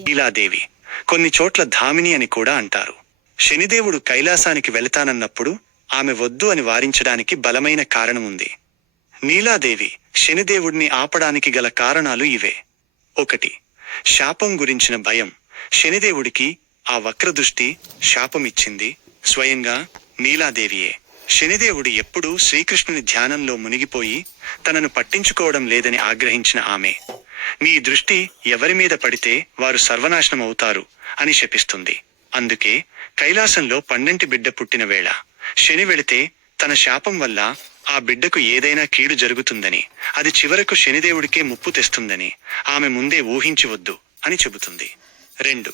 నీలాదేవి కొన్ని చోట్ల ధామిని అని కూడా అంటారు. శనిదేవుడు కైలాసానికి వెళతానన్నప్పుడు ఆమె వద్దు అని వారించడానికి బలమైన కారణం ఉంది నీలాదేవి శనిదేవుడిని ఆపడానికి గల కారణాలు ఇవే. ఒకటి శాపం గురించిన భయం. శనిదేవుడికి ఆ వక్రదృష్టి శాపమిచ్చింది. స్వయంగా నీలాదేవియే శనిదేవుడు ఎప్పుడూ శ్రీకృష్ణుని ధ్యానంలో మునిగిపోయి తనను పట్టించుకోవడం లేదని ఆగ్రహించిన ఆమె. నీ దృష్టి ఎవరి మీద పడితే వారు సర్వనాశనం అవుతారు అని శపిస్తుంది. అందుకే కైలాసంలో పండంటి బిడ్డ పుట్టిన వేళ. శని వెళితే తన శాపం వల్ల ఆ బిడ్డకు ఏదైనా కీడు జరుగుతుందని అది చివరకు శనిదేవుడికే ముప్పు తెస్తుందని ఆమె ముందే ఊహించవద్దు అని చెబుతుంది. రెండు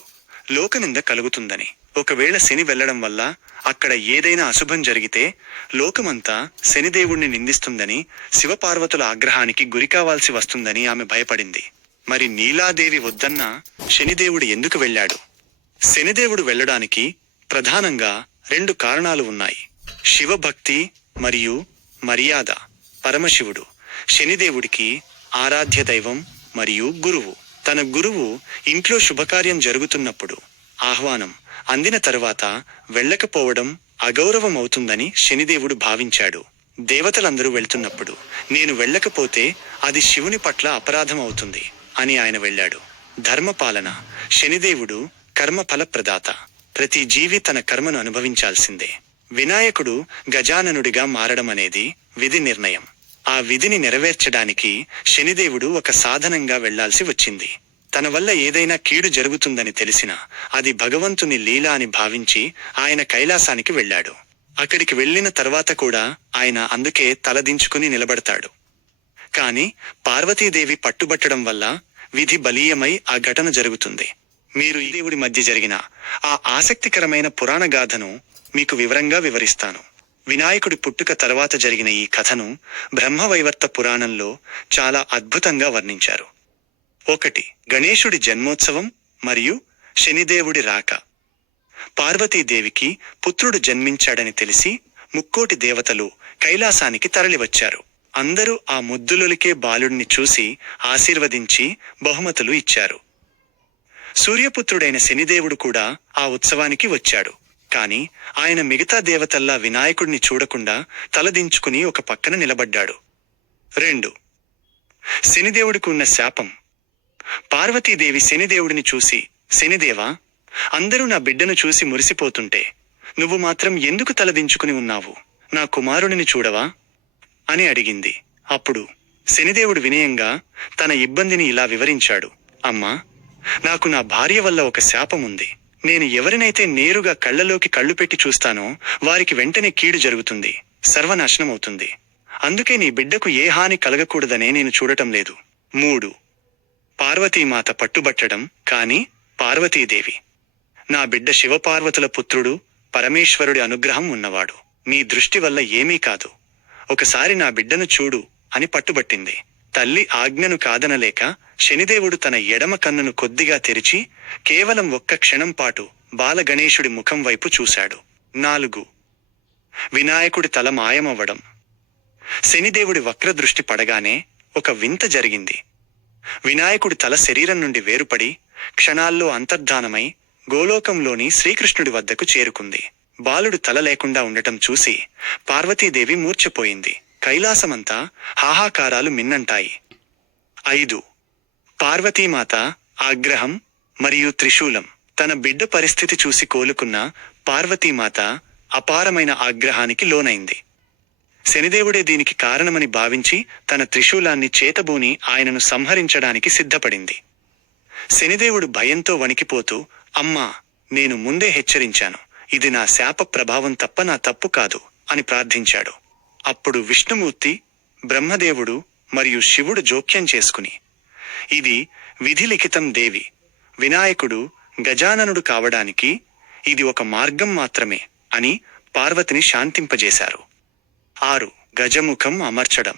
లోకనింద కలుగుతుందని. ఒకవేళ శని వెళ్ళడం వల్ల అక్కడ ఏదైనా అశుభం జరిగితే లోకమంతా శనిదేవుణ్ణి నిందిస్తుందని శివపార్వతుల ఆగ్రహానికి గురికావాల్సి వస్తుందని ఆమె భయపడింది. మరి నీలాదేవి వద్దన్నా శనిదేవుడు ఎందుకు వెళ్ళాడు? శనిదేవుడు వెళ్ళడానికి ప్రధానంగా రెండు కారణాలు ఉన్నాయి. శివభక్తి మరియు మర్యాద. పరమశివుడు శనిదేవుడికి ఆరాధ్య దైవం మరియు గురువు. తన గురువు ఇంట్లో శుభకార్యం జరుగుతున్నప్పుడు ఆహ్వానం అందిన తరువాత వెళ్ళకపోవడం అగౌరవం అవుతుందని శనిదేవుడు భావించాడు. దేవతలందరూ వెళ్తున్నప్పుడు నేను వెళ్ళకపోతే అది శివుని పట్ల అపరాధం అవుతుంది అని ఆయన వెళ్ళాడు. ధర్మపాలన శనిదేవుడు కర్మ ఫలప్రదాత. ప్రతి జీవి తన కర్మను అనుభవించాల్సిందే. వినాయకుడు గజాననుడిగా మారడం అనేది విధి నిర్ణయం. ఆ విధిని నెరవేర్చడానికి శనిదేవుడు ఒక సాధనంగా వెళ్ళాల్సి వచ్చింది. తన వల్ల ఏదైనా కీడు జరుగుతుందని తెలిసినా అది భగవంతుని లీల అని భావించి ఆయన కైలాసానికి వెళ్ళాడు. అక్కడికి వెళ్ళిన తర్వాత కూడా ఆయన అందుకే తలదించుకుని నిలబడతాడు. కాని పార్వతీదేవి పట్టుబట్టడం వల్ల విధి బలీయమై ఆ ఘటన జరుగుతుంది. మీరు ఈ దేవుడి మధ్య జరిగిన ఆ ఆసక్తికరమైన పురాణ గాథను మీకు వివరంగా వివరిస్తాను. వినాయకుడి పుట్టుక తర్వాత జరిగిన ఈ కథను బ్రహ్మవైవర్త పురాణంలో చాలా అద్భుతంగా వర్ణించారు. ఒకటి గణేశుడి జన్మోత్సవం మరియు శనిదేవుడి రాక. పార్వతీదేవికి పుత్రుడు జన్మించాడని తెలిసి ముక్కోటి దేవతలు కైలాసానికి తరలివచ్చారు. అందరూ ఆ ముద్దులొలికే బాలుడిని చూసి ఆశీర్వదించి బహుమతులు ఇచ్చారు. సూర్యపుత్రుడైన శనిదేవుడు కూడా ఆ ఉత్సవానికి వచ్చాడు. కాని ఆయన మిగతా దేవతల్లా వినాయకుడిని చూడకుండా తలదించుకుని ఒక పక్కన నిలబడ్డాడు. రెండు. శనిదేవుడికి ఉన్న శాపం. పార్వతీదేవి శనిదేవుడిని చూసి శనిదేవా అందరూ నా బిడ్డను చూసి మురిసిపోతుంటే నువ్వు మాత్రం ఎందుకు తలదించుకుని ఉన్నావు? నా కుమారుడిని చూడవా? అని అడిగింది. అప్పుడు శనిదేవుడు వినయంగా తన ఇబ్బందిని ఇలా వివరించాడు. అమ్మా నాకు నా భార్య వల్ల ఒక శాపం ఉంది నేను ఎవరినైతే నేరుగా కళ్ళలోకి కళ్ళు పెట్టి చూస్తానో వారికి వెంటనే కీడు జరుగుతుంది. సర్వనాశనం అవుతుంది. అందుకే నీ బిడ్డకు ఏ హాని కలగకూడదనే నేను చూడటం లేదు. మూడు. పార్వతీమాత పట్టుబట్టడం కాని పార్వతీదేవి. నా బిడ్డ శివపార్వతుల పుత్రుడు పరమేశ్వరుడి అనుగ్రహం ఉన్నవాడు. నీ దృష్టి వల్ల ఏమీ కాదు. ఒకసారి నా బిడ్డను చూడు అని పట్టుబట్టింది. తల్లి ఆజ్ఞను కాదనలేక శనిదేవుడు తన ఎడమ కన్నును కొద్దిగా తెరిచి కేవలం ఒక్క క్షణం పాటు బాలగణేశుడి ముఖం వైపు చూశాడు. నాలుగు. వినాయకుడి తల మాయమవ్వడం. శనిదేవుడి వక్రదృష్టి పడగానే ఒక వింత జరిగింది. వినాయకుడి తల శరీరం నుండి వేరుపడి క్షణాల్లో అంతర్ధానమై గోలోకంలోని శ్రీకృష్ణుడి వద్దకు చేరుకుంది. బాలుడు తల లేకుండా ఉండటం చూసి పార్వతీదేవి మూర్ఛపోయింది. కైలాసమంతా హాహాకారాలు మిన్నంటాయి. ఐదు. పార్వతీమాత ఆగ్రహం మరియు త్రిశూలం. తన బిడ్డ పరిస్థితి చూసి కోలుకున్న పార్వతీమాత అపారమైన ఆగ్రహానికి లోనైంది. శనిదేవుడే దీనికి కారణమని భావించి తన త్రిశూలాన్ని చేతబూని ఆయనను సంహరించడానికి సిద్ధపడింది. శనిదేవుడు భయంతో వణికిపోతూ అమ్మా నేను ముందే హెచ్చరించాను. ఇది నా శాప ప్రభావం తప్ప నా తప్పు కాదు అని ప్రార్థించాడు. అప్పుడు విష్ణుమూర్తి బ్రహ్మదేవుడు మరియు శివుడు జోక్యం చేసుకుని ఇది విధిలిఖితం దేవి వినాయకుడు గజాననుడు కావడానికి ఇది ఒక మార్గం మాత్రమే అని పార్వతిని శాంతింపజేశారు. ఆరు గజముఖం అమర్చడం.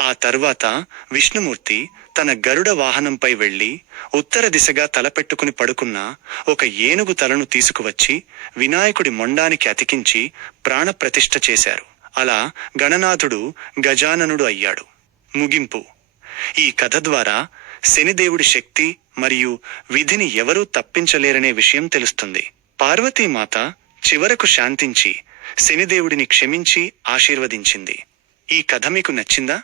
ఆ తరువాత విష్ణుమూర్తి తన గరుడ వాహనంపై వెళ్ళి ఉత్తర దిశగా తలపెట్టుకుని పడుకున్న ఒక ఏనుగు తలను తీసుకువచ్చి వినాయకుడి మొండానికి అతికించి ప్రాణప్రతిష్ఠ చేశారు. అలా గణనాథుడు గజాననుడు అయ్యాడు. ముగింపు. ఈ కథ ద్వారా శనిదేవుడి శక్తి మరియు విధిని ఎవరూ తప్పించలేరనే విషయం తెలుస్తుంది. పార్వతీమాత చివరకు శాంతించి శనిదేవుడిని క్షమించి ఆశీర్వదించింది. ఈ కథ మీకు నచ్చిందా?